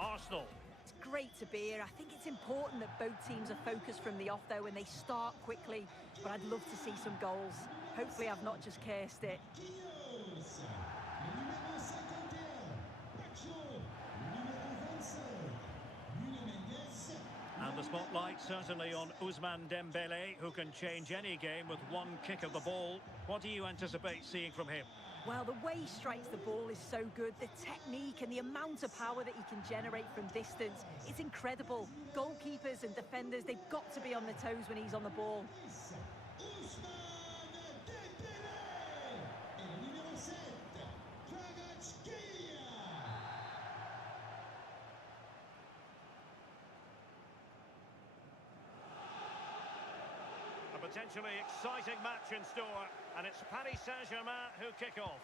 Arsenal. It's great to be here. I think it's important that both teams are focused from the off, though, and they start quickly. But I'd love to see some goals. Hopefully I've not just cursed it. And the spotlight certainly on Ousmane Dembele, who can change any game with one kick of the ball. What do you anticipate seeing from him? Well, the way he strikes the ball is so good. The technique and the amount of power that he can generate from distance, it's incredible. Goalkeepers and defenders, they've got to be on their toes when he's on the ball. A potentially exciting match in store, and it's Paris Saint-Germain who kick off.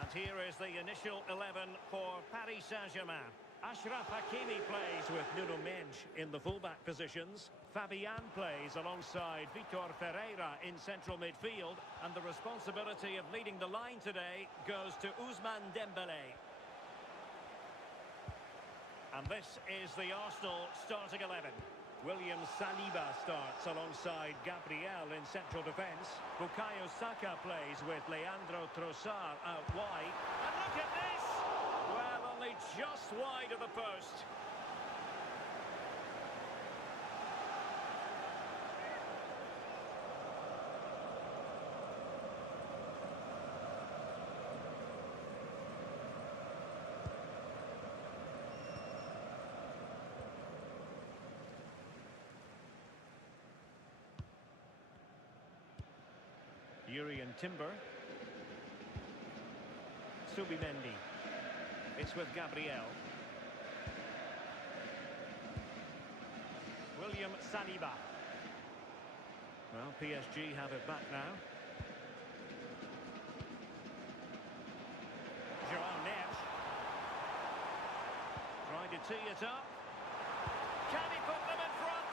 And here is the initial 11 for Paris Saint-Germain. Achraf Hakimi plays with Nuno Mendes in the fullback positions. Fabian plays alongside Vitor Ferreira in central midfield, and the responsibility of leading the line today goes to Ousmane Dembele. And this is the Arsenal starting 11. William Saliba starts alongside Gabriel in central defence. Bukayo Saka plays with Leandro Trossard out wide. And look at this! Well, only just wide of the post. Urian Timber. Subimendi. It's with Gabriel. William Saliba. Well, PSG have it back now. Joao Neves. Trying to tee it up. Can he put them in front?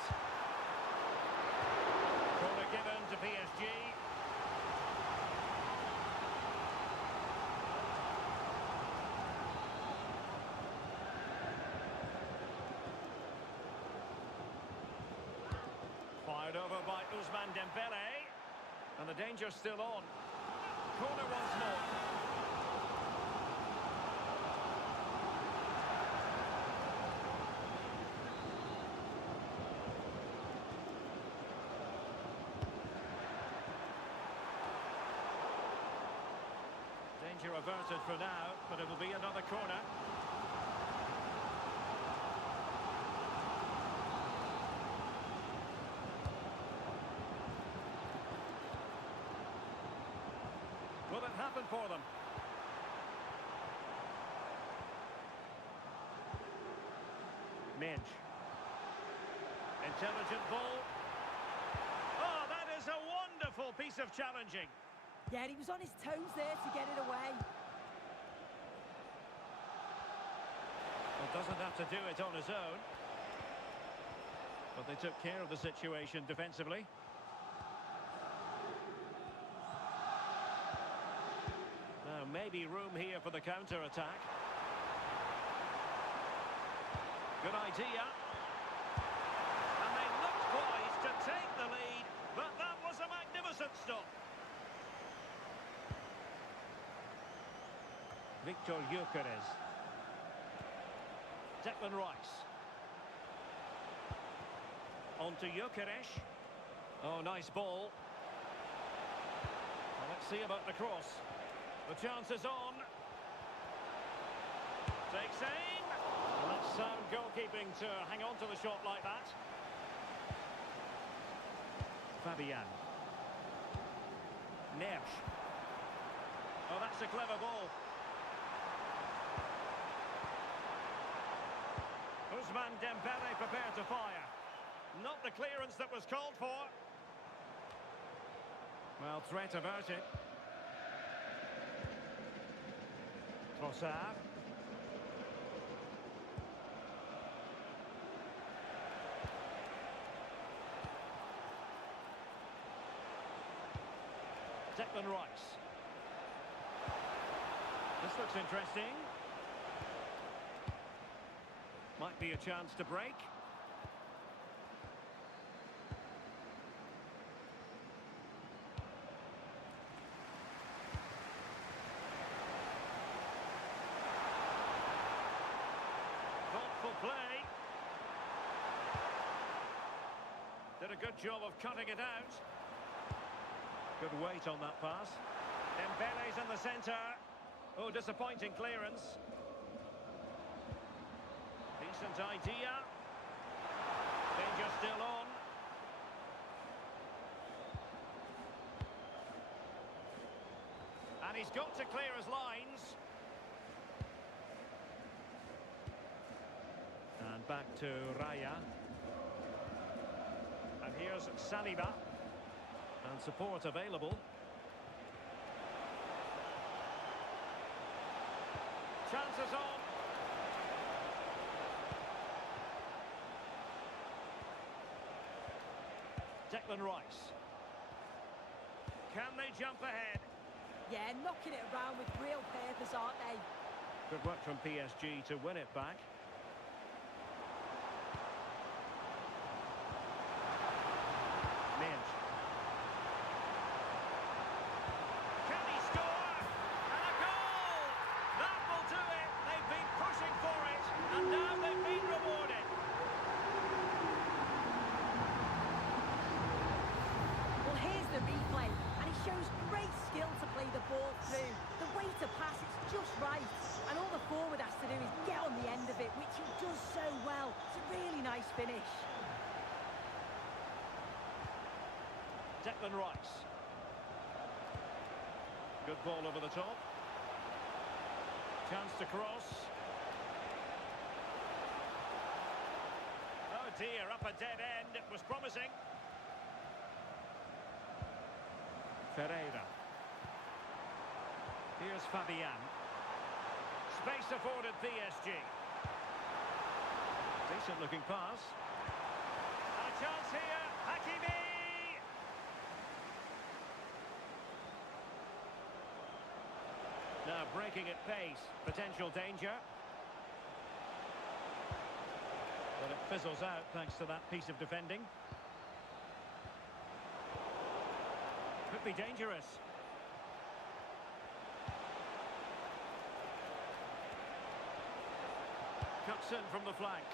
Corner given to PSG. Fired over by Ousmane Dembele. And the danger's still on. Corner once more. Danger averted for now, but it'll be another corner. Will it happen for them? Mendes. Intelligent ball. Oh, that is a wonderful piece of challenging. Yeah, and he was on his toes there to get it away. Well, doesn't have to do it on his own. But they took care of the situation defensively. Now, maybe room here for the counter-attack. Good idea. And they looked poised to take the lead, but that was a magnificent stop. Victor Gyökeres. Declan Rice. On to Gyökeres. Oh, nice ball. Well, let's see about the cross. The chance is on. Takes aim. And that's sound goalkeeping to hang on to the shot like that. Fabian. Neves. Oh, that's a clever ball. Ousmane Dembele prepared to fire. Not the clearance that was called for. Well, threat averted. Trossard. Declan Rice. This looks interesting. Might be a chance to break. Thoughtful play. Did a good job of cutting it out. Good weight on that pass. Dembele's in the centre. Oh, disappointing clearance. Decent idea. Danger still on. And he's got to clear his lines. And back to Raya. And here's Saliba. And support available. Chances on. Declan Rice. Can they jump ahead? Yeah, knocking it around with real purpose, aren't they? Good work from PSG to win it back. Minch. Can he score? And a goal! That will do it. They've been pushing for it, and now they've been rewarded. Well, here's the replay, and he shows great skill to play the ball through. The way to pass, it's just right. And all the forward has to do is get on the end of it, which he does so well. It's a really nice finish. Declan Rice. Good ball over the top. Chance to cross. Oh dear, up a dead end. It was promising. Ferreira. Here's Fabian. Space afforded PSG. Decent looking pass. And a chance here. Hakimi! Now breaking at pace. Potential danger. But it fizzles out thanks to that piece of defending. Could be dangerous. Cuts in from the flank.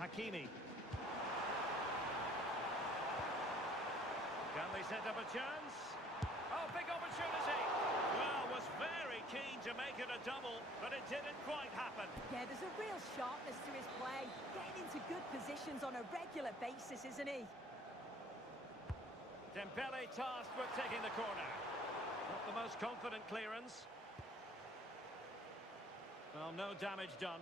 Hakimi. Can they set up a chance? Oh, big opportunity. Well, was very keen to make it a double, but it didn't quite happen. Yeah, there's a real sharpness to his play. Getting into good positions on a regular basis, isn't he? Dembele tasked with taking the corner. Not the most confident clearance. Well, no damage done.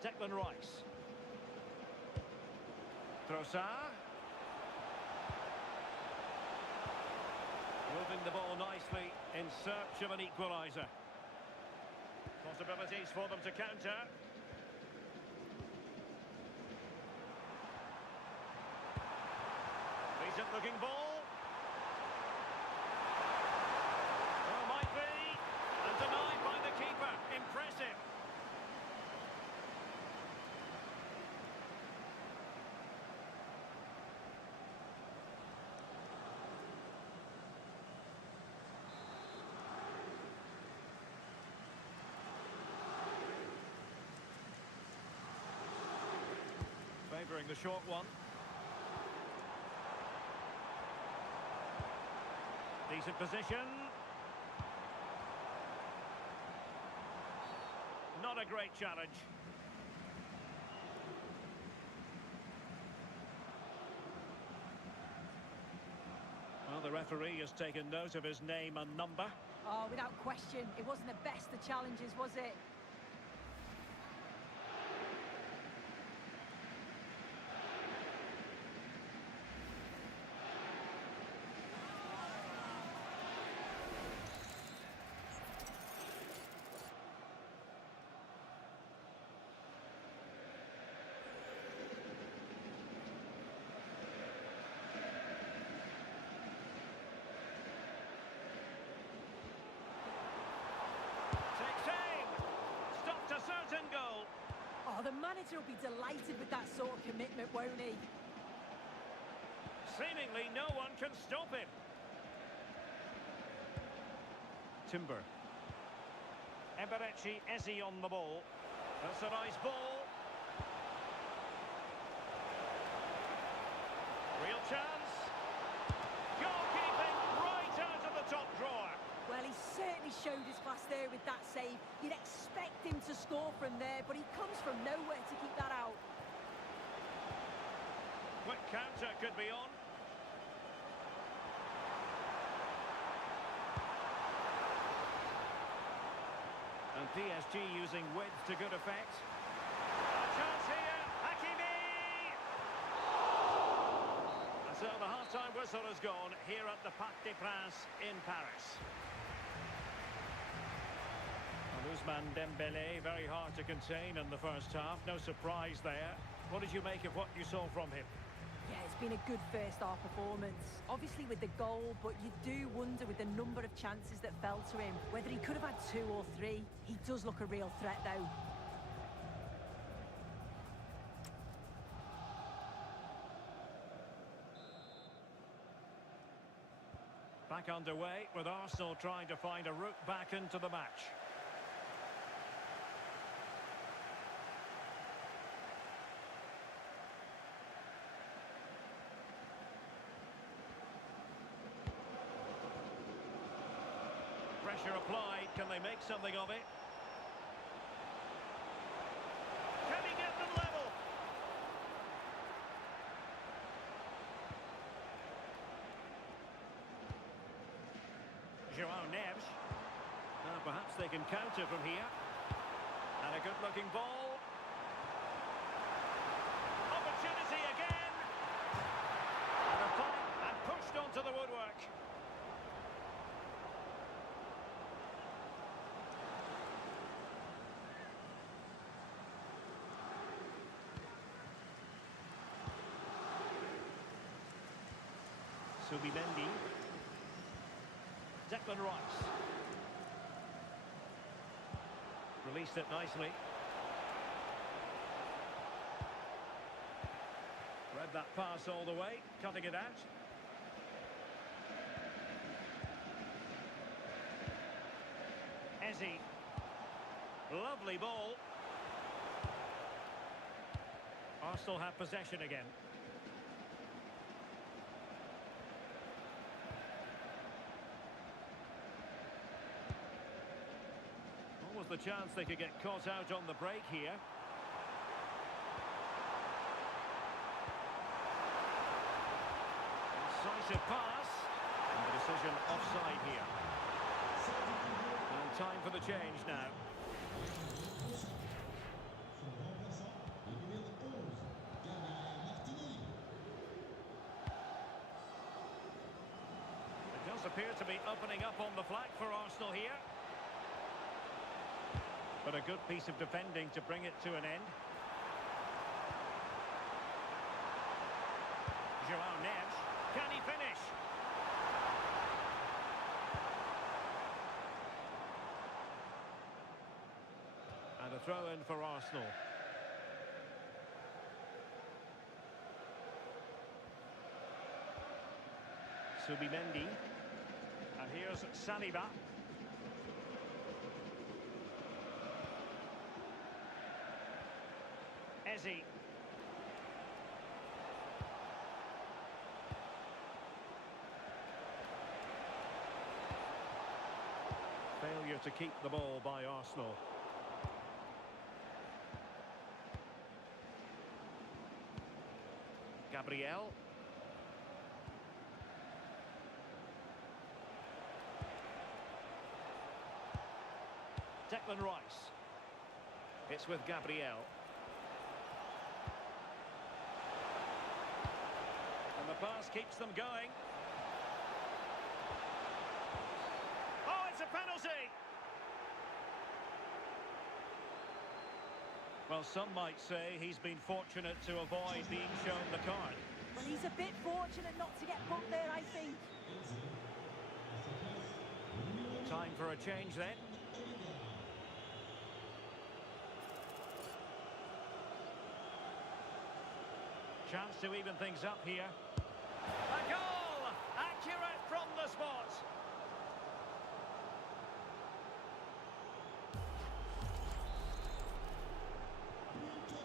Declan Rice. Trossard. Moving the ball nicely in search of an equaliser. Possibilities for them to counter. Decent looking ball. Well, might be. And denied by the keeper. Impressive. Favouring the short one. Decent position. Not a great challenge. Well, the referee has taken note of his name and number. Oh, without question, it wasn't the best of challenges, was it? manager will be delighted with that sort of commitment, won't he? Seemingly no one can stop him. Timber. Eberechi Eze on the ball. That's a nice ball. Real chance. Goalkeeping right out of the top drawer. Well, he certainly showed his class there with that save. You'd expect him to score from there, but he comes from nowhere to keep that out. Quick counter could be on. And PSG using width to good effect. A chance here, Hakimi! And so the half-time whistle has gone here at the Parc des Princes in Paris. And Ousmane Dembélé, very hard to contain in the first half. No surprise there. What did you make of what you saw from him? Yeah, it's been a good first half performance. Obviously with the goal, but you do wonder with the number of chances that fell to him, whether he could have had 2 or 3. He does look a real threat though. Back underway with Arsenal trying to find a route back into the match. Pressure applied. Can they make something of it? Can he get them level? João Neves. Now perhaps they can counter from here. And a good-looking ball. Opportunity again. And a fight and pushed onto the woodwork. Subimendi. Declan Rice. Released it nicely. Read that pass all the way, cutting it out. Eze. Lovely ball. Arsenal have possession again. Was the chance they could get caught out on the break here. Decisive pass. And the decision offside here. And time for the change now. It does appear to be opening up on the flank for Arsenal here. But a good piece of defending to bring it to an end. João Neves. Can he finish? And a throw-in for Arsenal. Subimendi. And here's Saliba. Eze. Failure to keep the ball by Arsenal. Gabriel. Declan Rice. It's with Gabriel. And the pass keeps them going. Oh, it's a penalty! Well, some might say he's been fortunate to avoid being shown the card. Well, he's a bit fortunate not to get booked there, I think. Time for a change then. Chance to even things up here. A goal! Accurate from the spot.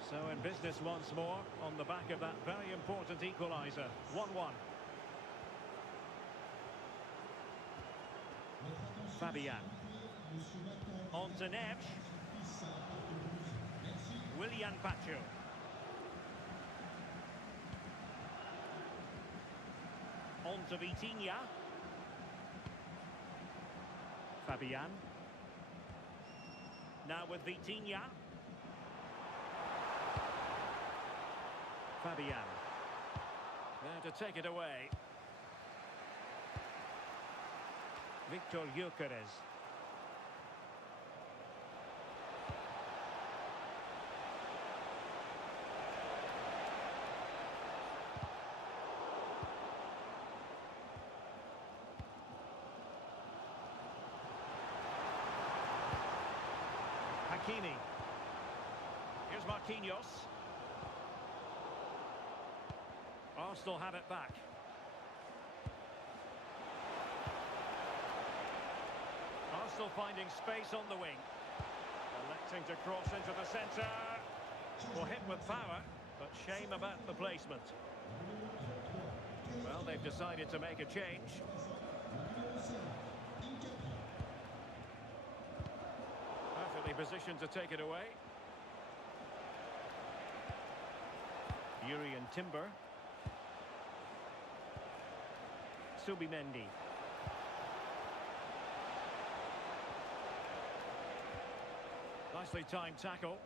So in business once more, on the back of that very important equaliser. 1-1. Fabian. On to Neves. Willian Pacho. On to Vitinha. Fabian. Now with Vitinha. Fabian. There to take it away. Victor Gyökeres. Hakimi. Here's Marquinhos. Arsenal have it back. Arsenal finding space on the wing. Electing to cross into the centre. Well, hit with power, but shame about the placement. Well, they've decided to make a change. Perfectly positioned to take it away. Yuri and Timber. Subimendi. Nicely timed tackle.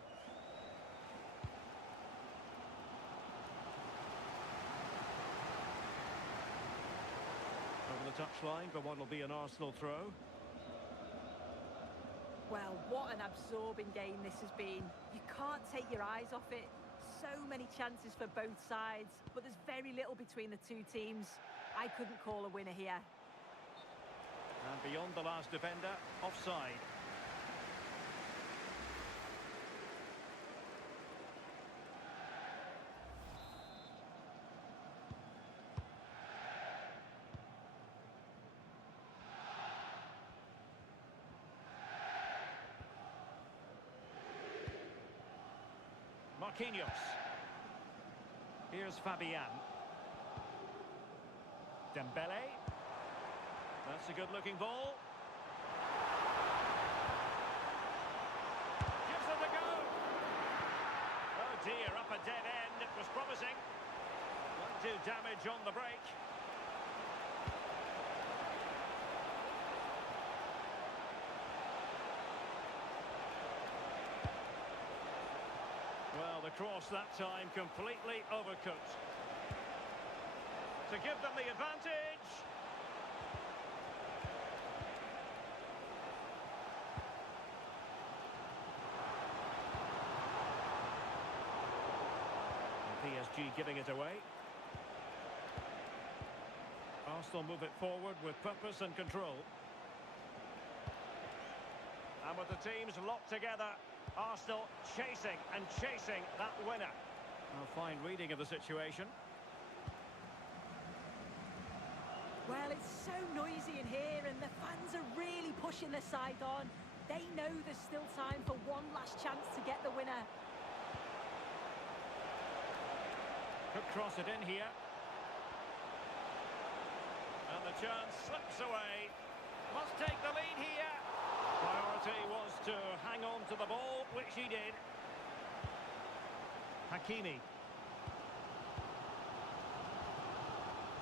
Over the touchline for what will be an Arsenal throw. Well, what an absorbing game this has been. You can't take your eyes off it. So many chances for both sides, but there's very little between the two teams. I couldn't call a winner here. And beyond the last defender, offside. Marquinhos. Here's Fabian. Dembele. That's a good-looking ball. Gives it a go. Oh dear, up a dead end. It was promising. Won't do damage on the break. Well, the cross that time completely overcooked. To give them the advantage. And PSG giving it away. Arsenal move it forward with purpose and control. And with the teams locked together, Arsenal chasing and chasing that winner. A fine reading of the situation. Well, it's so noisy in here and the fans are really pushing their side on. They know there's still time for one last chance to get the winner. Could cross it in here. And the chance slips away. Must take the lead here. Priority was to hang on to the ball, which he did. Hakimi.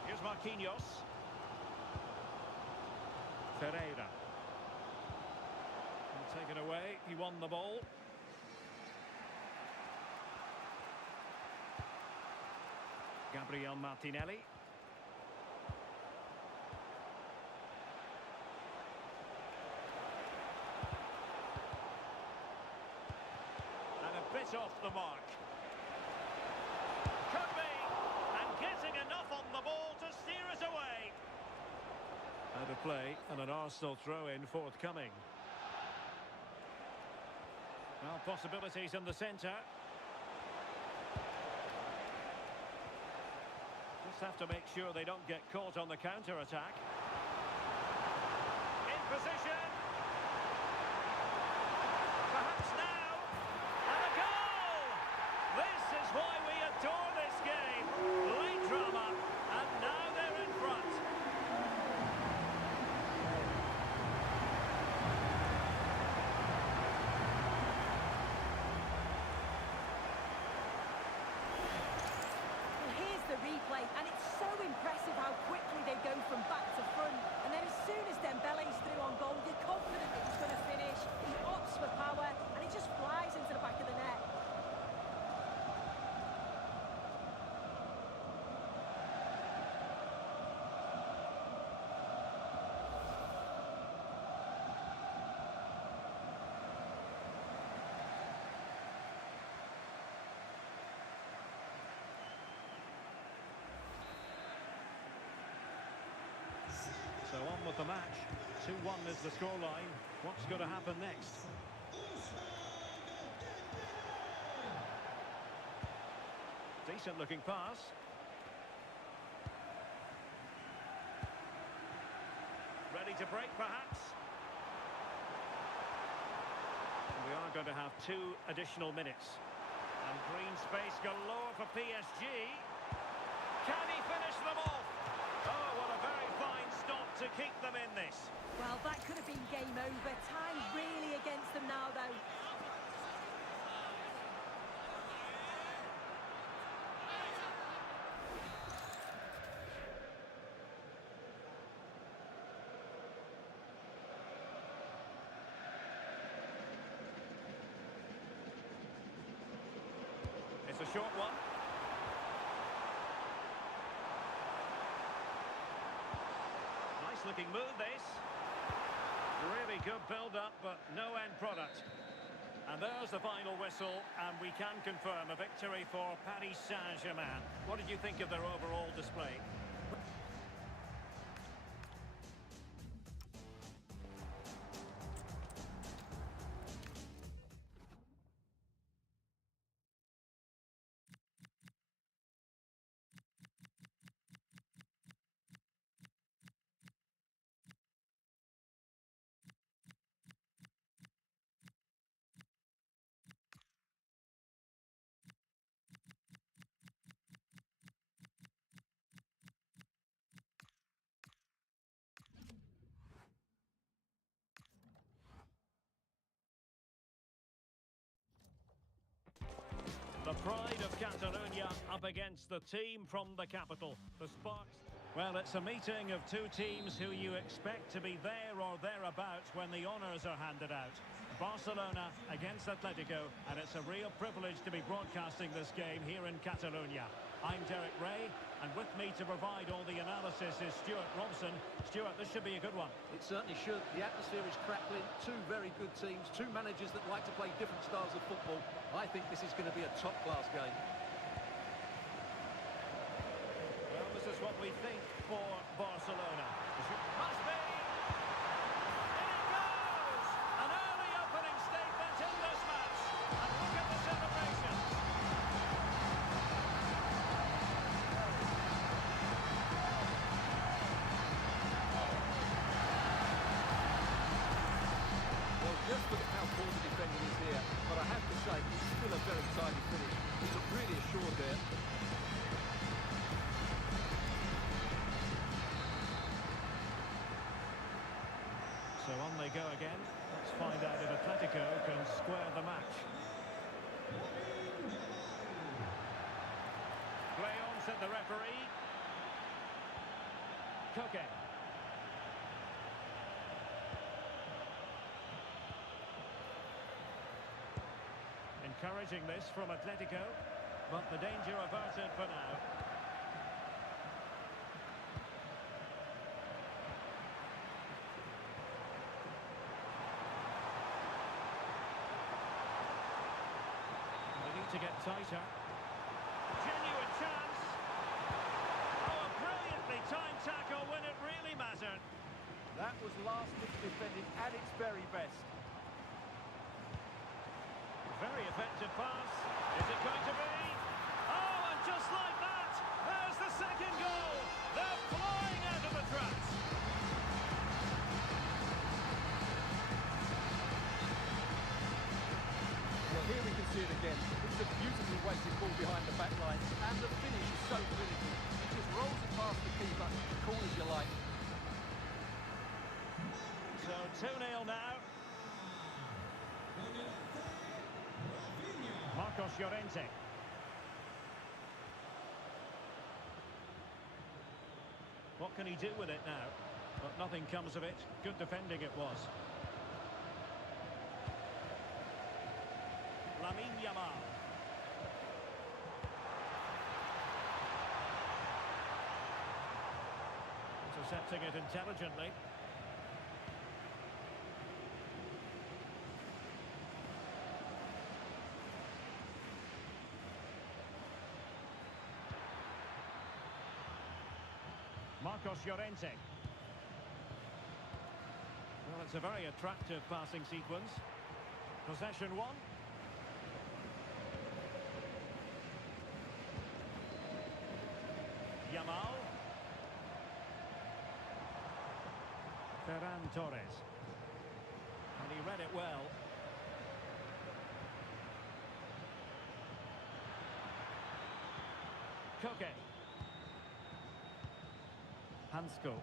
Here's Marquinhos. Ferreira. And taken away, he won the ball. Gabriel Martinelli. And a bit off the mark. Could be. And getting enough on the ball to steer it away. Out of play and an Arsenal throw-in forthcoming. Well, possibilities in the centre. Just have to make sure they don't get caught on the counter-attack. In position. Perhaps now. And a goal! This is why we adore this game. Late drama. And now they're in front. Well, here's the replay, and it's so impressive how quickly they go from back to front. And then as soon as Dembele's through on goal, you're confident that he's going to finish. He opts for power, and he just flies into the back of the net. So on with the match. 2-1 is the scoreline. What's going to happen next? Decent looking pass. Ready to break perhaps. We are going to have 2 additional minutes. And green space galore for PSG. Can he finish them off? Oh, what a very fine stop to keep them in this. Well, that could have been game over. Time's really against them now, though. It's a short one. Nice looking move, this. Really good build-up, but no end product. And there's the final whistle, and we can confirm a victory for Paris Saint-Germain. What did you think of their overall display? The pride of Catalonia up against the team from the capital. The Sparks. Well, it's a meeting of 2 teams who you expect to be there or thereabouts when the honours are handed out. Barcelona against Atletico, and it's a real privilege to be broadcasting this game here in Catalonia. I'm Derek Ray, and with me to provide all the analysis is Stuart Robson. Stuart, this should be a good one. It certainly should. The atmosphere is crackling. 2 very good teams, 2 managers that like to play different styles of football. I think this is going to be a top-class game. Well, this is what we think for Barcelona. Must be! In it goes! An early opening statement in this match. And look at the celebration. Well, just look at how poor the defending is here. But I have to say, it's still a very tidy finish. He looked really assured there. So on they go again. Let's find out if Atletico can square the match. Play on, said the referee. Koke. Encouraging this from Atletico, but the danger averted for now. To get tighter. Genuine chance. Oh, a brilliantly timed tackle when it really mattered. That was last-minute defending at its very best. Very effective pass. Is it going to be? Oh, and just like that, there's the second goal! They're flying out of the traps! Well, here we can see it again. It's a beautifully weighted ball behind the back line, and the finish is so clinical. He just rolls it past the keeper, cool as you like. So 2-0 now. Marcos Llorente. What can he do with it now? But nothing comes of it. Good defending it was. Lamine Yamal. Intercepting it intelligently. Marcos Llorente. Well, it's a very attractive passing sequence. Possession one. Yamal. Ferran Torres. And he read it well. Koke. Hansko.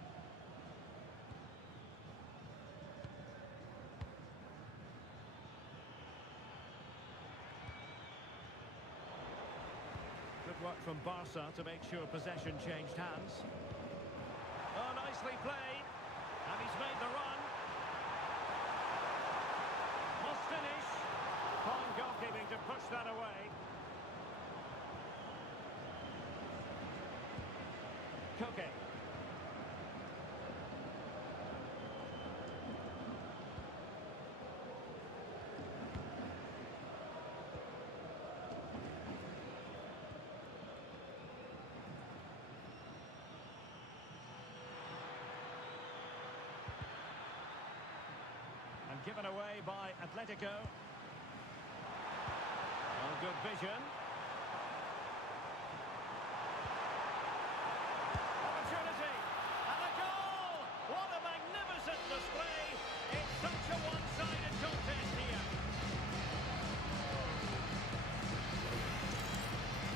Good work from Barca to make sure possession changed hands. Oh, nicely played. And he's made the run. Must finish. Fine goalkeeping to push that away. Koke. And given away by Atletico. Oh, good vision. Opportunity. And a goal! What a magnificent display. It's such a one-sided contest here.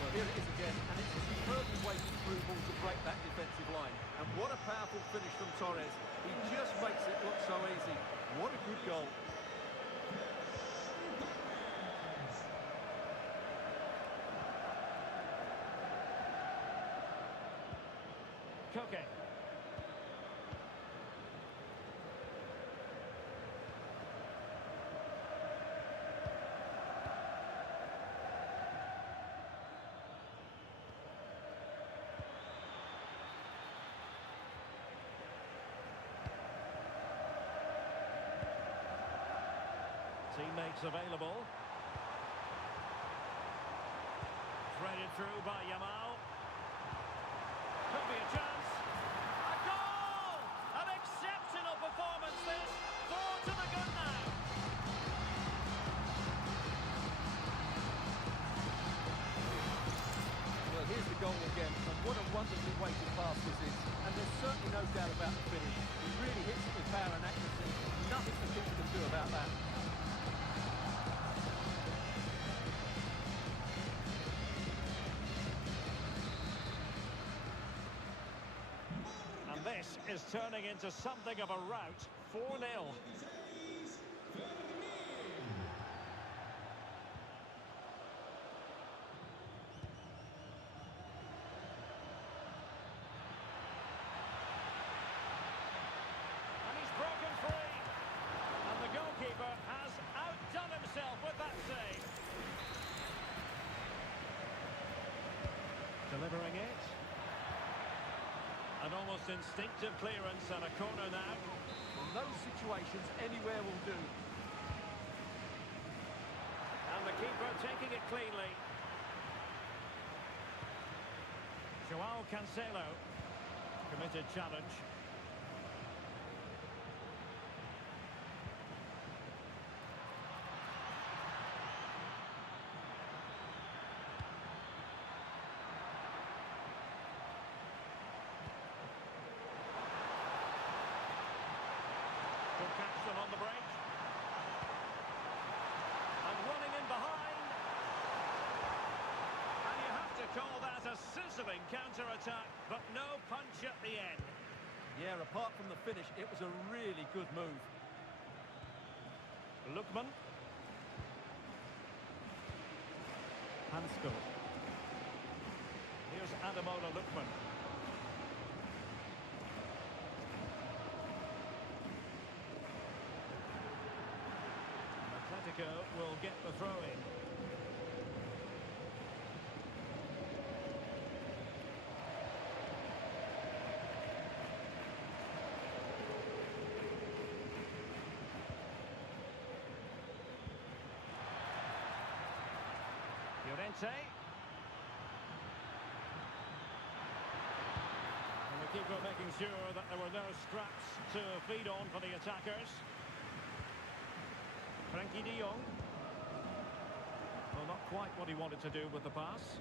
Well, here it is again, and it's a superbly weighted through ball to break that defensive line. And what a powerful finish from Torres. He just makes it look so easy. What a good goal. Koke. Teammates available. Threaded through by Yamal. Could be a chance. A goal! An exceptional performance this. 4 to the good now. Well, here's the goal again, and what a wonderfully weighted pass this is. And there's certainly no doubt about the finish. He really hits it with power and accuracy. Nothing the keeper can do about that. And this is turning into something of a rout. 4-0. And he's broken free. And the goalkeeper has outdone himself with that save. Delivering it. An almost instinctive clearance and a corner now. In those situations, anywhere will do. And the keeper taking it cleanly. Joao Cancelo. Committed challenge. call that a sizzling counter-attack, but no punch at the end. Yeah, apart from the finish, it was a really good move. Lookman. Hansko. Here's Ademola Lookman. Atletico will get the throw-in. Llorente. And the keeper making sure that there were no scraps to feed on for the attackers. Frankie de Jong. Well, not quite what he wanted to do with the pass.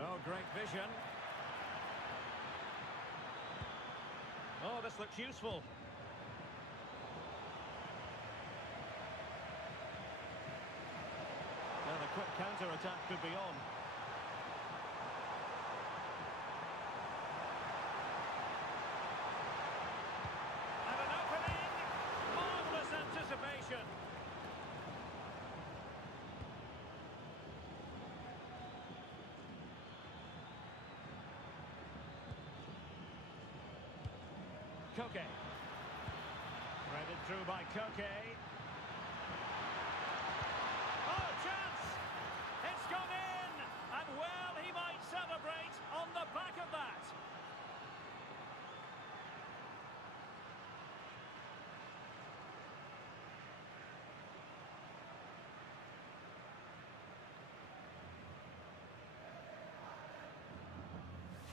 Oh, great vision. Oh, this looks useful. Well, a quick counter-attack could be on. And an opening! Marvellous anticipation. Koke. Threaded through by Koke. Oh, chance! It's gone in! And well, he might celebrate on the back of that.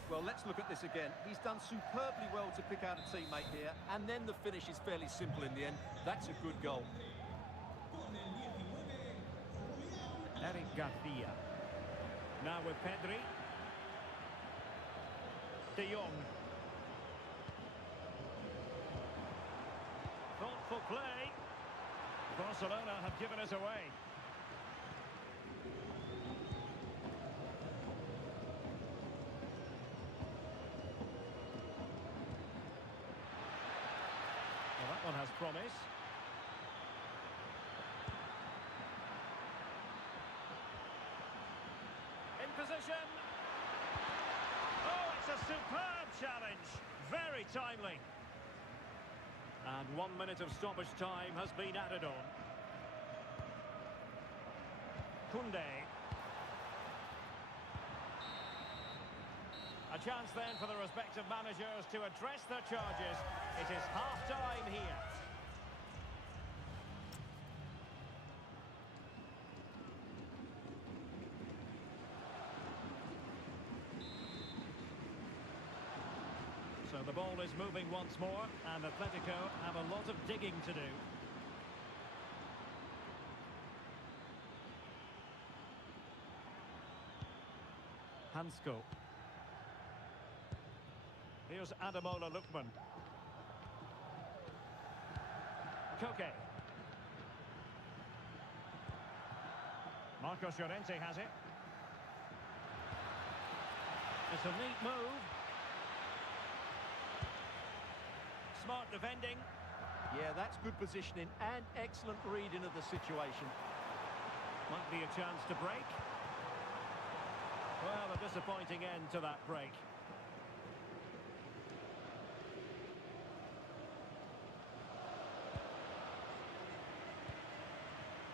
Well, let's look at this again. He's done superbly well to pick out a teammate here, and then the finish is fairly simple in the end. That's a good goal. Eric Garcia. Now with Pedri. De Jong. Thoughtful play. Barcelona have given us away. Well, that one has promise. In position. Oh, it's a superb challenge. Very timely. And 1 minute of stoppage time has been added on. Koundé. A chance then for the respective managers to address their charges. It is half-time here. So the ball is moving once more, and Atletico have a lot of digging to do. Hansko. Here's Ademola Lookman. Koke. Marcos Llorente has it. It's a neat move. Smart defending. Yeah, that's good positioning and excellent reading of the situation. Might be a chance to break. Well, a disappointing end to that break.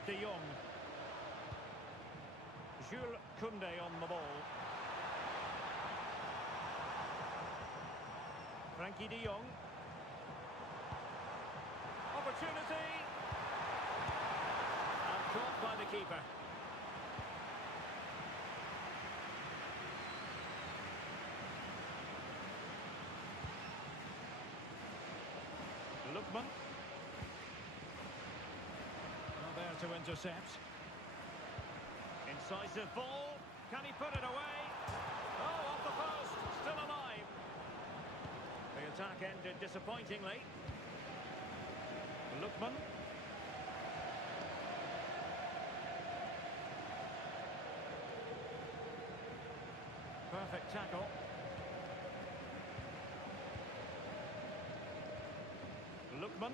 De Jong. Jules Koundé on the ball. Frankie de Jong. Opportunity. And caught by the keeper. Lookman. Well, there to intercept. Incisive ball. Can he put it away? Oh, off the post. Still alive. The attack ended disappointingly. Lookman. perfect tackle. Lookman.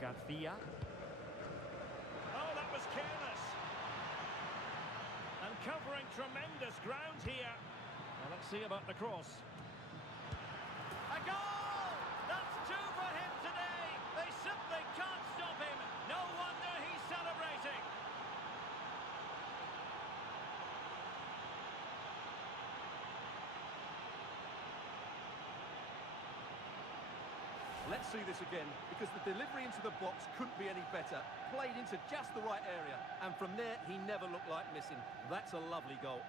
Garcia. Oh, that was careless. And covering tremendous ground here. Well, let's see about the cross. A goal! That's two for him today. They simply can't stop him. No wonder he's celebrating. Let's see this again, because the delivery into the box couldn't be any better. Played into just the right area, and from there, he never looked like missing. That's a lovely goal.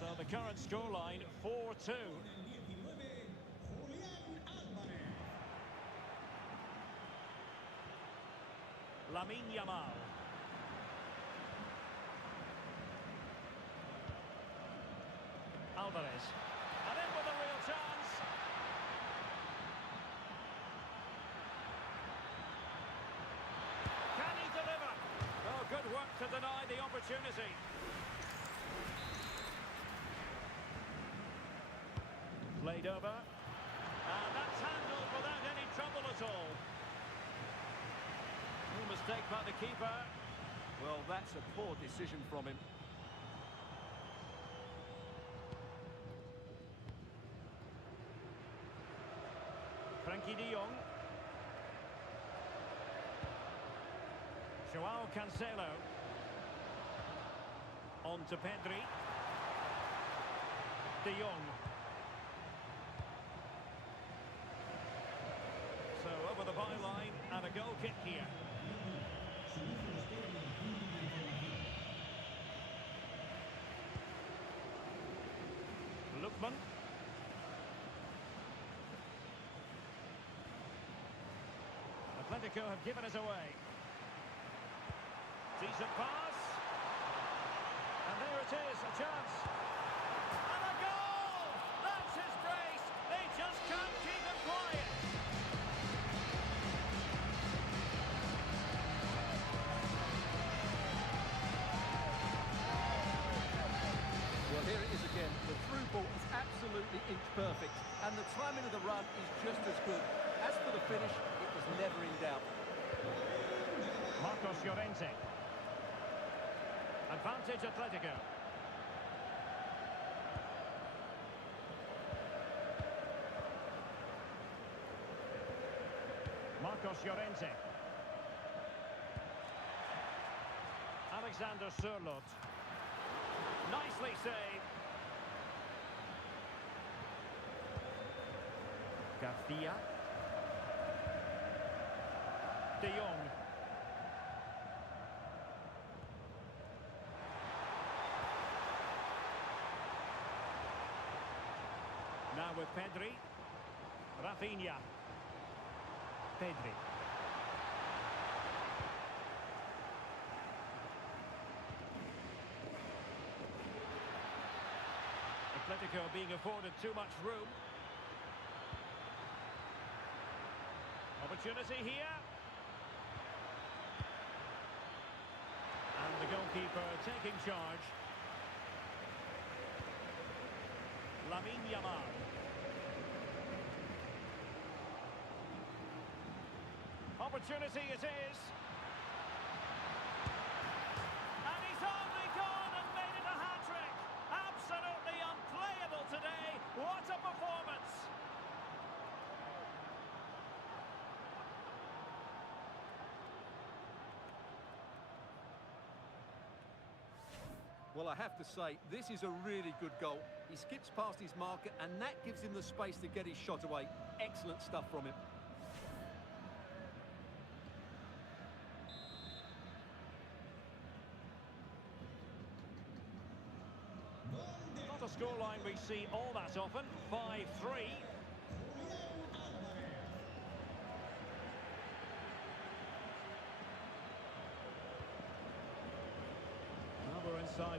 So the current scoreline, 4-2. Lamine Yamal. Alvarez. And in with a real chance. Can he deliver? Oh, good work to deny the opportunity. Played over. And that's handled without any trouble at all. No mistake by the keeper. Well, that's a poor decision from him. Frankie de Jong. Joao Cancelo. On to Pedri. De Jong. So over the byline and a goal kick here. Lookman. Atletico have given us away. Decent pass. And there it is, a chance. And a goal! That's his brace. They just can't keep him quiet. Well, here it is again. The through ball is absolutely inch perfect, and the timing of the run is just as good. As for the finish, it was never in doubt. Marcos Llorente. Advantage Atletico. Marcos Llorente. Alexander Sørloth. Nicely saved. Garcia. De Jong. Now with Pedri. Rafinha. Pedri. Atletico being afforded too much room. Opportunity here. And the goalkeeper taking charge. Lamine Yamal. Opportunity it is. And he's only gone and made it a hat-trick. Absolutely unplayable today. What a performance. Well, I have to say, this is a really good goal. He skips past his marker, and that gives him the space to get his shot away. Excellent stuff from him. Not a scoreline we see all that often. 5-3.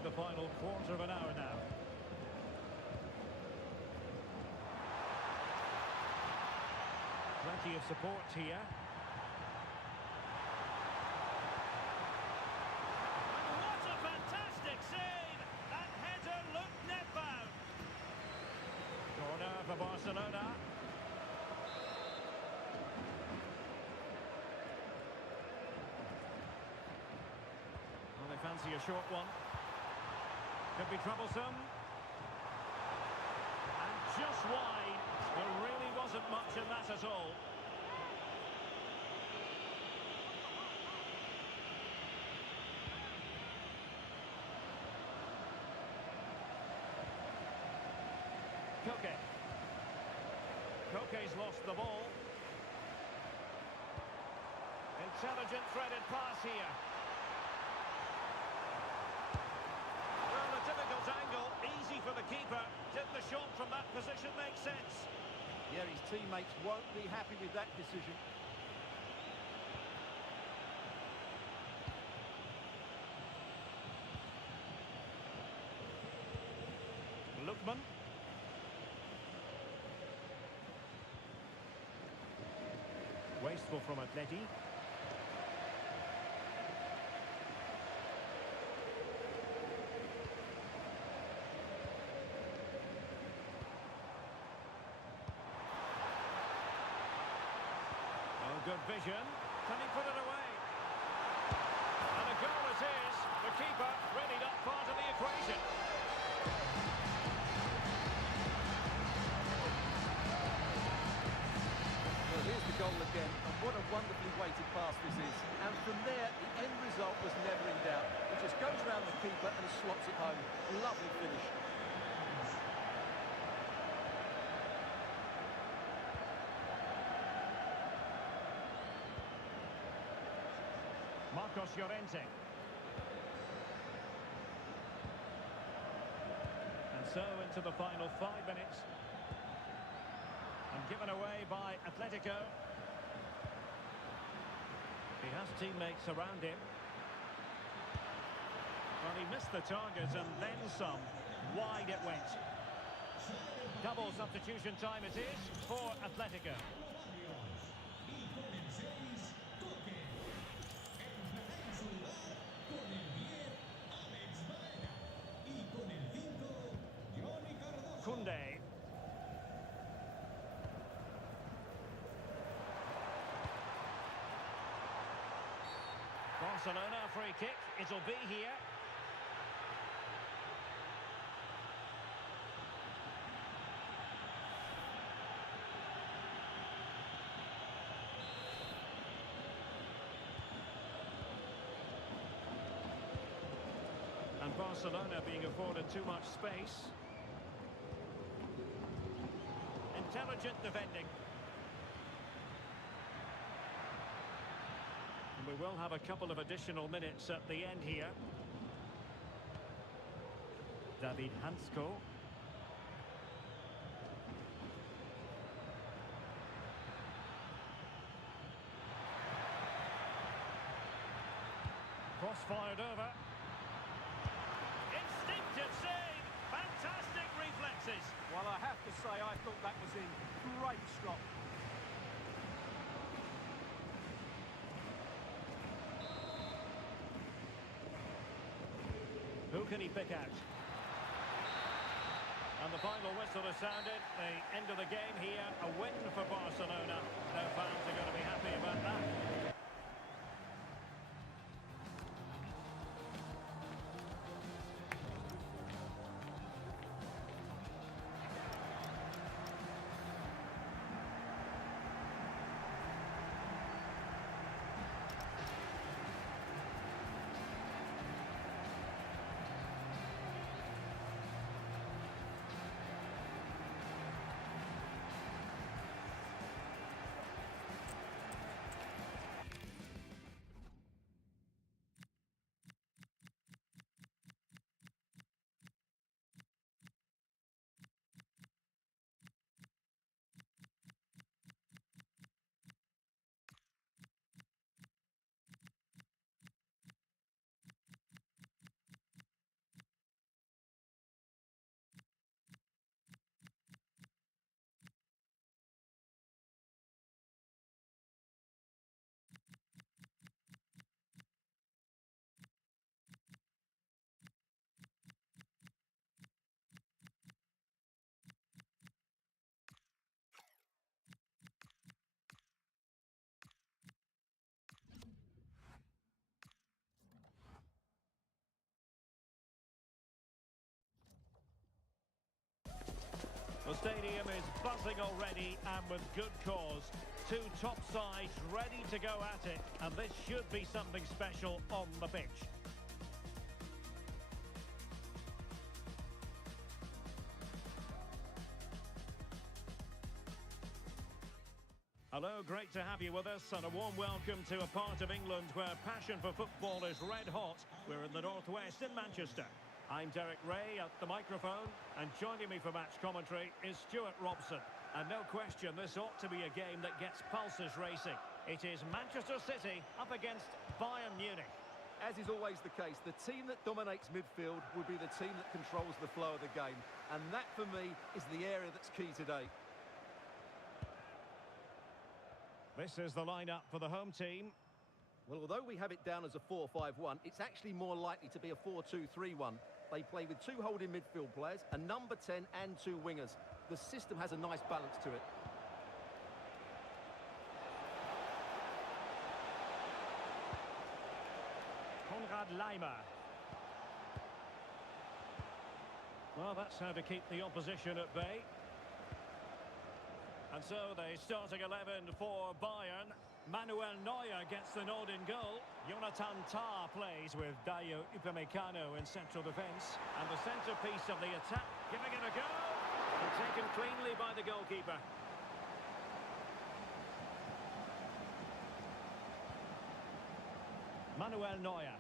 the final quarter of an hour now. Plenty of support here. And what a fantastic save! That header looked net-bound. Corner for Barcelona. Well, they fancy a short one. Could be troublesome. And just wide. There really wasn't much in that at all. Koke's lost the ball. Intelligent threaded pass here. Well, a difficult angle, easy for the keeper. Did the shot from that position make sense? Yeah, his teammates won't be happy with that decision. Lookman. Wasteful from Atleti. Oh, good vision. Can he put it away? And a goal it is. The keeper really not part of the equation. Well, here's the goal again, and what a wonderfully weighted pass this is. And from there, the end result was never in doubt. It just goes round the keeper and slots it home. Lovely finish. Marcos Llorente. And so into the final 5 minutes. And given away by Atletico. He has teammates around him. Well, he missed the target and then some. Wide it went. Double substitution time it is for Atletico. Kunde. Barcelona free kick. It'll be here. And Barcelona being afforded too much space. Intelligent defending. And we will have a couple of additional minutes at the end here. David Hansko. Cross fired over. Instinctive save. Fantastic reflexes. Well, I have to say, I thought that was in great stop. Who can he pick out? And the final whistle has sounded. The end of the game here. A win for Barcelona. Their fans are going to be happy about that. The stadium is buzzing already, and with good cause. Two top sides ready to go at it, and this should be something special on the pitch. Hello, great to have you with us, and a warm welcome to a part of England where passion for football is red hot. We're in the northwest in Manchester. I'm Derek Ray at the microphone, and joining me for match commentary is Stuart Robson. And no question, this ought to be a game that gets pulses racing. It is Manchester City up against Bayern Munich. As is always the case, the team that dominates midfield will be the team that controls the flow of the game. And that, for me, is the area that's key today. This is the lineup for the home team. Well, although we have it down as a 4-5-1, it's actually more likely to be a 4-2-3-1. They play with two holding midfield players, a number 10 and two wingers. The system has a nice balance to it. Konrad Laimer. Well, that's how to keep the opposition at bay. And so the starting 11 for Bayern. Manuel Neuer gets the nod in goal. Jonathan Tah plays with Dayo Upamecano in central defence. And the centrepiece of the attack, giving it a go. And taken cleanly by the goalkeeper. Manuel Neuer.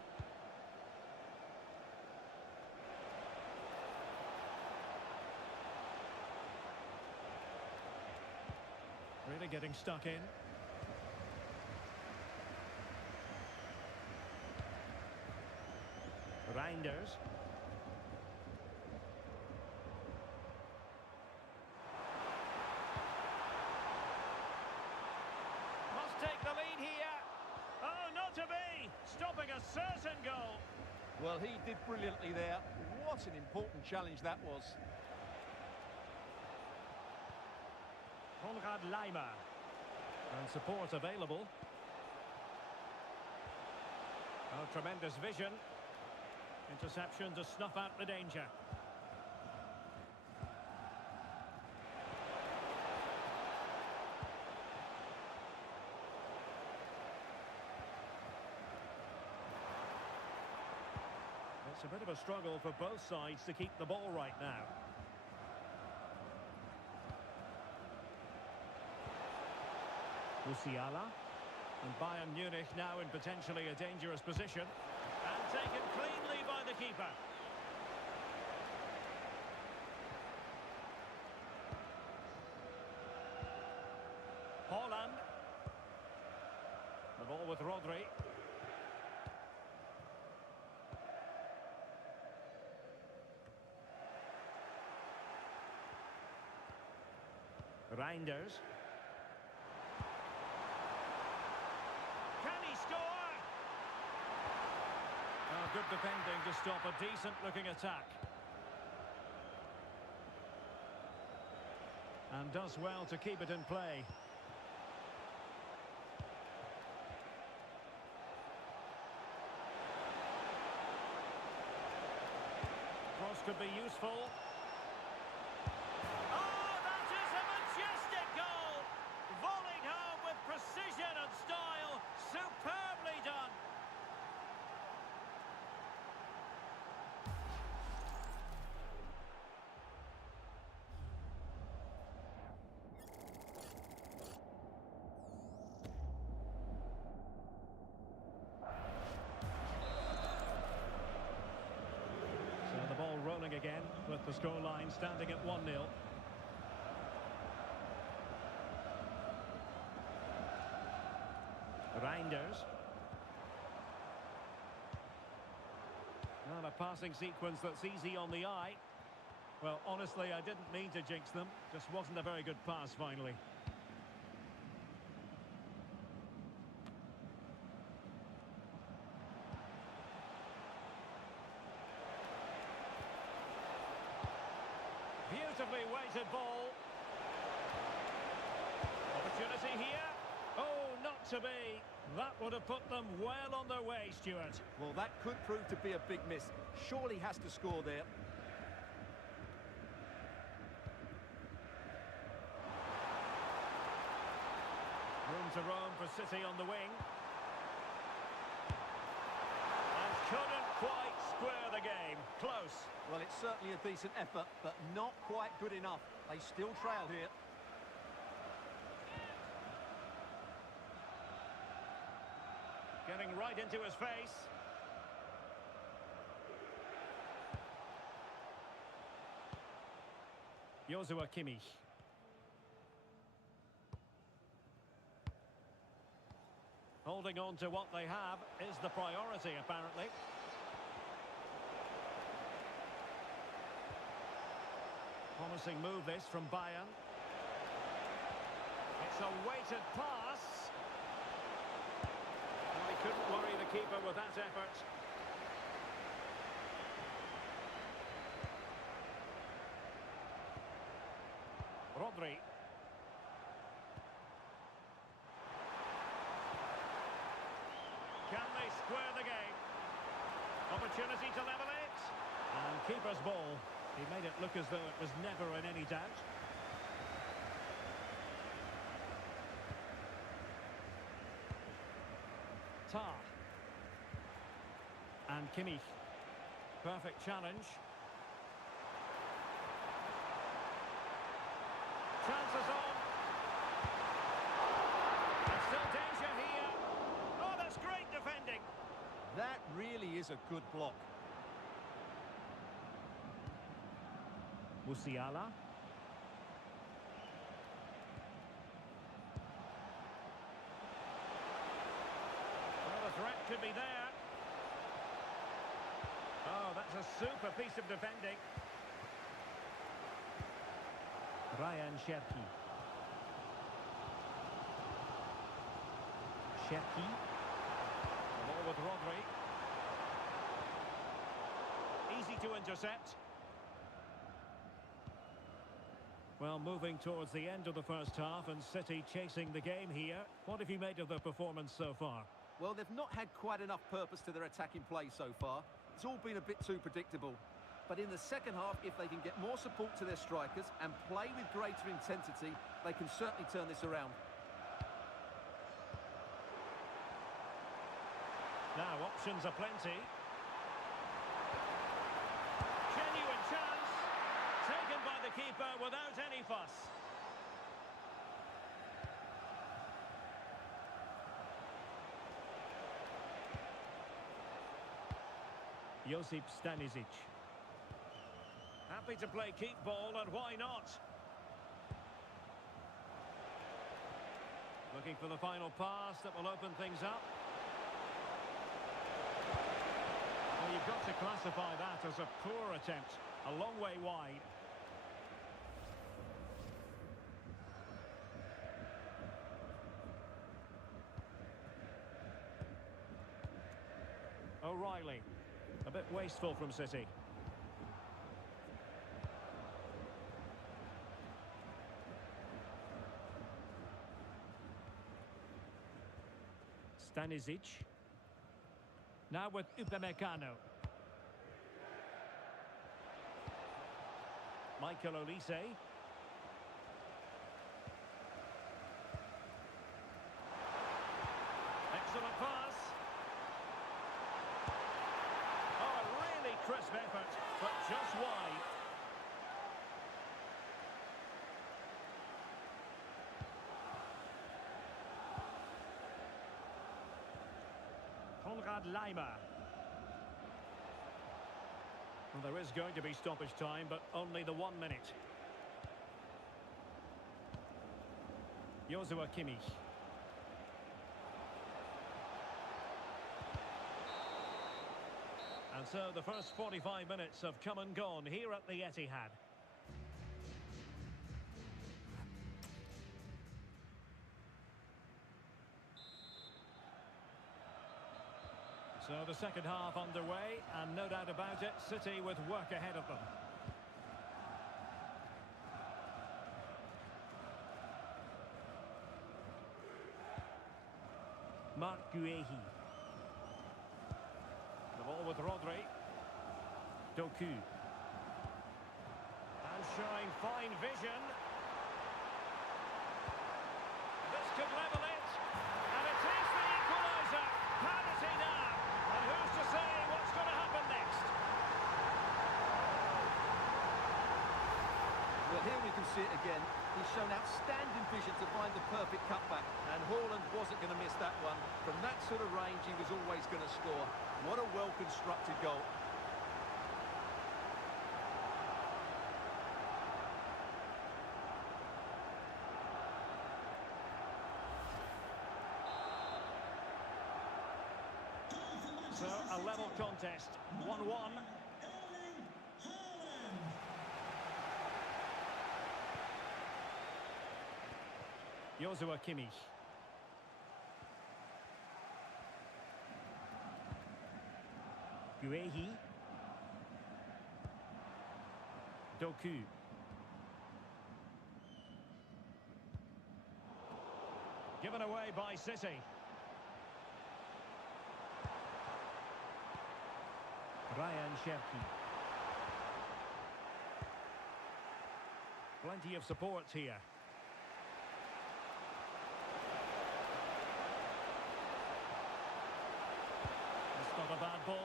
Really getting stuck in. Reinders. Must take the lead here. Oh, not to be. Stopping a certain goal. Well, he did brilliantly there. What an important challenge that was. Konrad Laimer. And support available. Oh, tremendous vision. Interception to snuff out the danger. It's a bit of a struggle for both sides to keep the ball right now. Musiala. And Bayern Munich now in potentially a dangerous position. And taken cleanly by the keeper. Holland. The ball with Rodri. Reinders. Can he score? Oh, good defending to stop a decent-looking attack. And does well to keep it in play. Cross could be useful. Precision and style, superbly done. So the ball rolling again with the scoreline standing at 1-0. Reinders. Well, a passing sequence that's easy on the eye. Well, honestly, I didn't mean to jinx them. Just wasn't a very good pass, finally. Beautifully weighted ball. Opportunity here. Oh, not to be. That would have put them well on their way, Stuart. Well, that could prove to be a big miss. Surely has to score there. to roam for City on the wing. And couldn't quite square the game. Close. Well, it's certainly a decent effort, but not quite good enough. They still trail here. Getting right into his face. Joshua Kimmich. Holding on to what they have is the priority, apparently. Promising move this from Bayern. It's a weighted pass. Well, he couldn't worry the keeper with that effort. Rodri. Can they square the game? Opportunity to level it. And keeper's ball. He made it look as though it was never in any doubt. Tar. And Kimmich. Perfect challenge. Chances on. And still danger here. Oh, that's great defending. That really is a good block. Musiala. Well, the threat could be there. Oh, that's a super piece of defending. Ryan Cherki. Cherki. The ball with Rodri. Easy to intercept. Well, moving towards the end of the first half and City chasing the game here. What have you made of their performance so far? Well, they've not had quite enough purpose to their attacking play so far. It's all been a bit too predictable. But in the second half, if they can get more support to their strikers and play with greater intensity, they can certainly turn this around. Now, options are plenty. Genuine chance. Taken by the keeper without any fuss. Josip Stanisic. Happy to play keep ball, and why not? Looking for the final pass that will open things up. Well, you've got to classify that as a poor attempt. A long way wide. O'Reilly. A bit wasteful from City. Stanisic. Now with Upamecano. Michael Olise. Excellent pass. Oh, a really crisp effort, but just wide. Konrad Laimer. Well, there is going to be stoppage time, but only the 1 minute. Joshua Kimmich. And so the first 45 minutes have come and gone here at the Etihad. So the second half underway, and no doubt about it, City with work ahead of them. Marc Guehi. The ball with Rodri. Doku. And showing fine vision. This could level it. Here we can see it again. He's shown outstanding vision to find the perfect cutback. And Haaland wasn't going to miss that one. From that sort of range, he was always going to score. What a well-constructed goal. So, a level contest, 1-1. Joshua Kimmich. Guehi. Doku. Given away by City. Ryan Cherki. Plenty of support here. It's not a bad ball.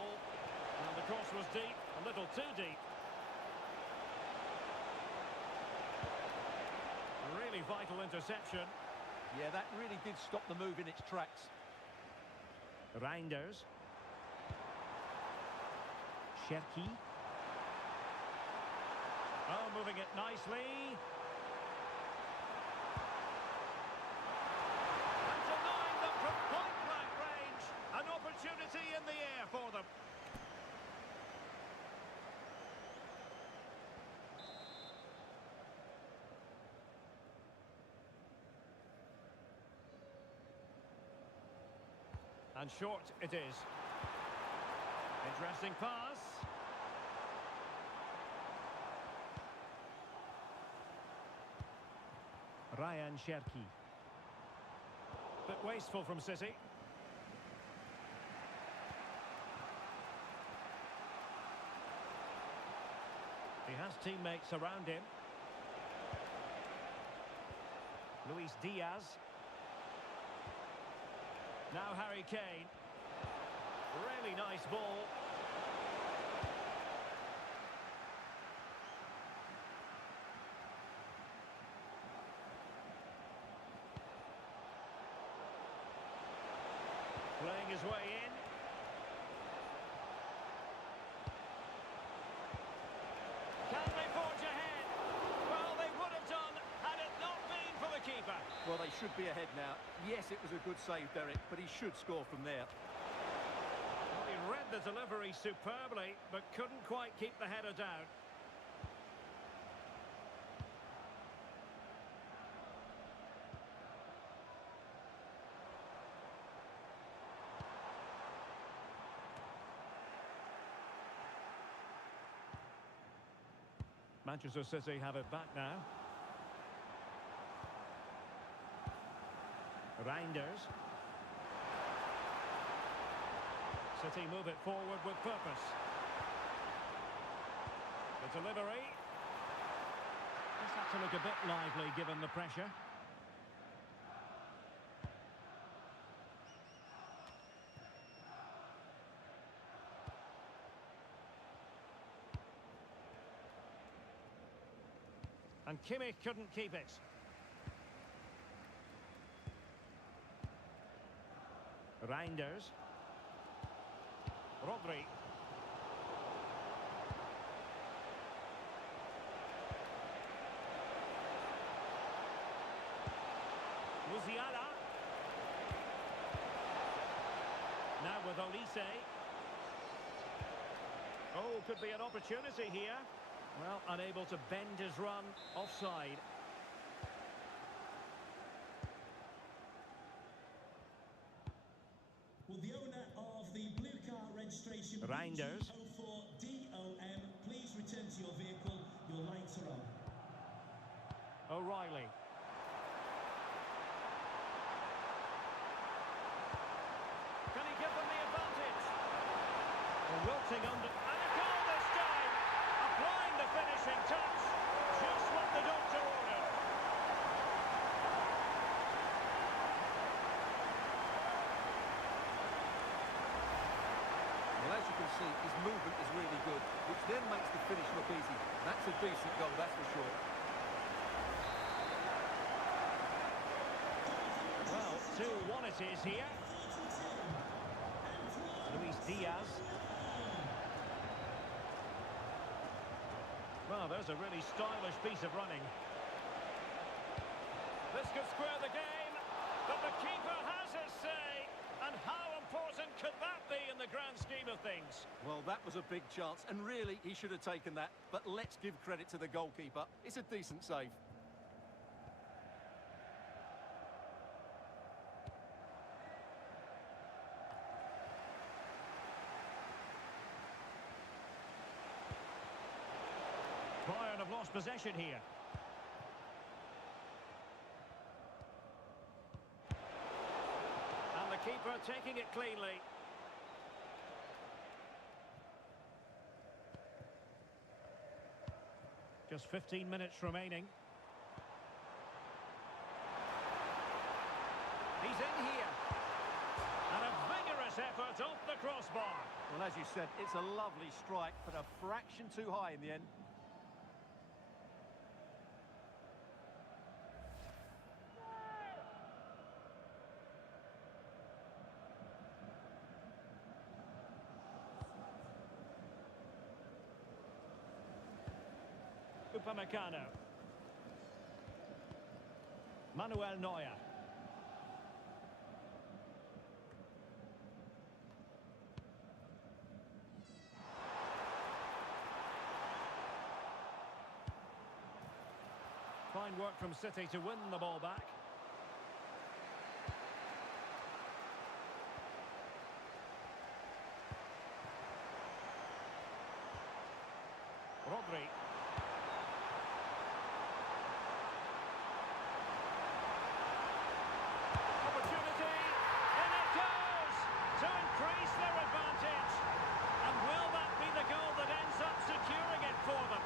And the cross was deep, a little too deep. A really vital interception. Yeah, that really did stop the move in its tracks. Reinders. Cherki. Oh, moving it nicely. And denying them from point-blank range. An opportunity in the air for them. And short it is. Interesting pass. Ryan Cherki. Bit wasteful from City. He has teammates around him. Luis Diaz. Now Harry Kane. Really nice ball. Playing his way in. Can they forge ahead? Well, they would have done had it not been for the keeper. Well, they should be ahead now. Yes, it was a good save, Derek, but he should score from there. Well, he read the delivery superbly, but couldn't quite keep the header down. Manchester City have it back now. Reinders. City move it forward with purpose. The delivery. Just had to look a bit lively given the pressure. And Kimmich couldn't keep it. Reinders. Rodri. Musiala. Now with Olise. Oh, could be an opportunity here. Well, unable to bend his run, offside. Will the owner of the blue car registration Reinders. 04DOM please return to your vehicle? Your lights are on. O'Reilly. Can he give them the advantage? Wilting under... And a goal this time! Applying the finishing touch. Just what the doctor ordered. Well, as you can see, his movement is really good, which then makes the finish look easy. That's a decent goal, that's for sure. 2-1 it is here. Luis Diaz. Well, there's a really stylish piece of running. This could square the game, but the keeper has his say. And how important could that be in the grand scheme of things? Well, that was a big chance, and really, he should have taken that. But let's give credit to the goalkeeper. It's a decent save. Bayern have lost possession here. And the keeper taking it cleanly. Just 15 minutes remaining. He's in here. And a vigorous effort off the crossbar. Well, as you said, it's a lovely strike, but a fraction too high in the end. Upamecano. Manuel Neuer. Fine work from City to win the ball back. Rodri. Opportunity, and it goes to increase their advantage. And will that be the goal that ends up securing it for them?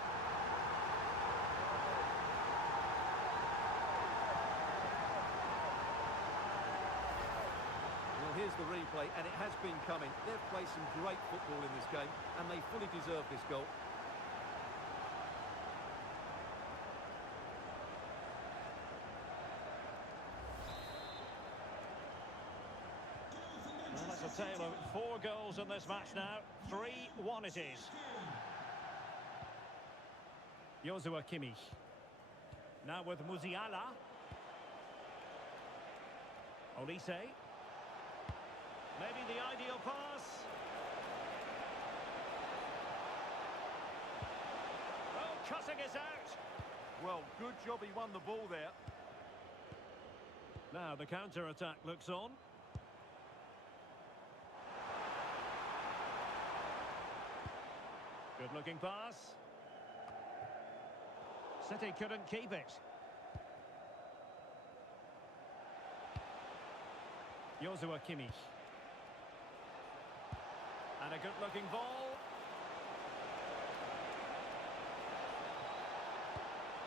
Well, here's the replay, and it has been coming. They've played some great football in this game, and they fully deserve this goal. Well, that's a tale of 4 goals in this match now. 3-1 it is. Joshua Kimmich. Now with Musiala. Olise. Maybe the ideal pass. Oh, cutting it out. Well, good job he won the ball there. Now the counter-attack looks on. Good-looking pass. City couldn't keep it. Joshua Kimmich. And a good-looking ball.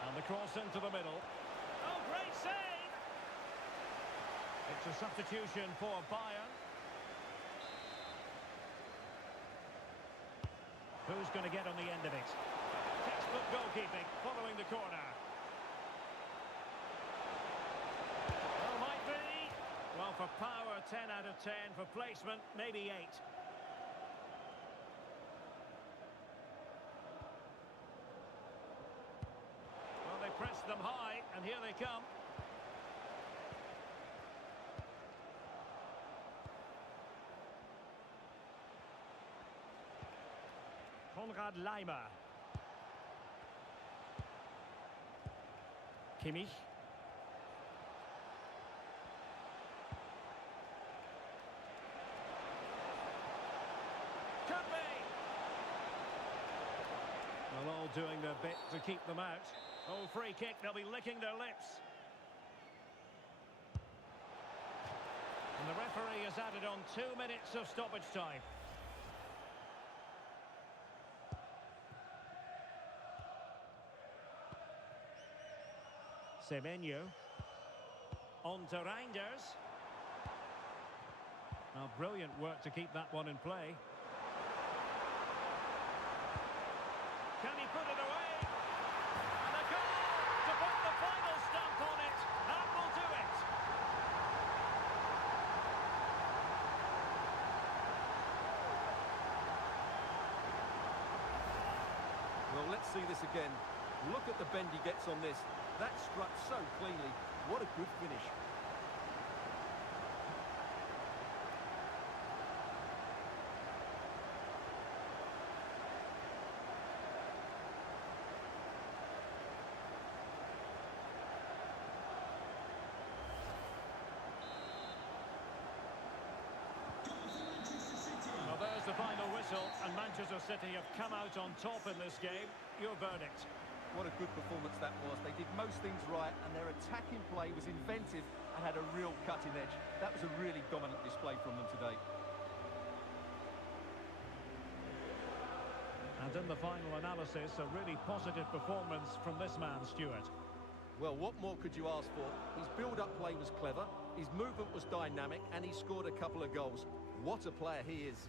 And the cross into the middle. Oh, great save! It's a substitution for Bayern. Who's going to get on the end of it? Textbook goalkeeping following the corner. Well, might be. Well, for power, 10 out of 10. For placement, maybe 8. Well, they pressed them high, and here they come. Konrad Laimer. Kimmich. Could be. Well, all doing their bit to keep them out. Oh, free kick, they'll be licking their lips. And the referee has added on 2 minutes of stoppage time. Semenyo. On to Reinders. Now, brilliant work to keep that one in play. Can he put it away? And a goal to put the final stamp on it. That will do it. see this again. Look at the bend he gets on this. That struck so cleanly. What a good finish. Well, there's the final whistle, and Manchester City have come out on top in this game. Your verdict? What a good performance that was. They did most things right, and their attacking play was inventive and had a real cutting edge. That was a really dominant display from them today. And in the final analysis, a really positive performance from this man, Stuart. Well, what more could you ask for? His build-up play was clever, his movement was dynamic, and he scored a couple of goals. What a player he is.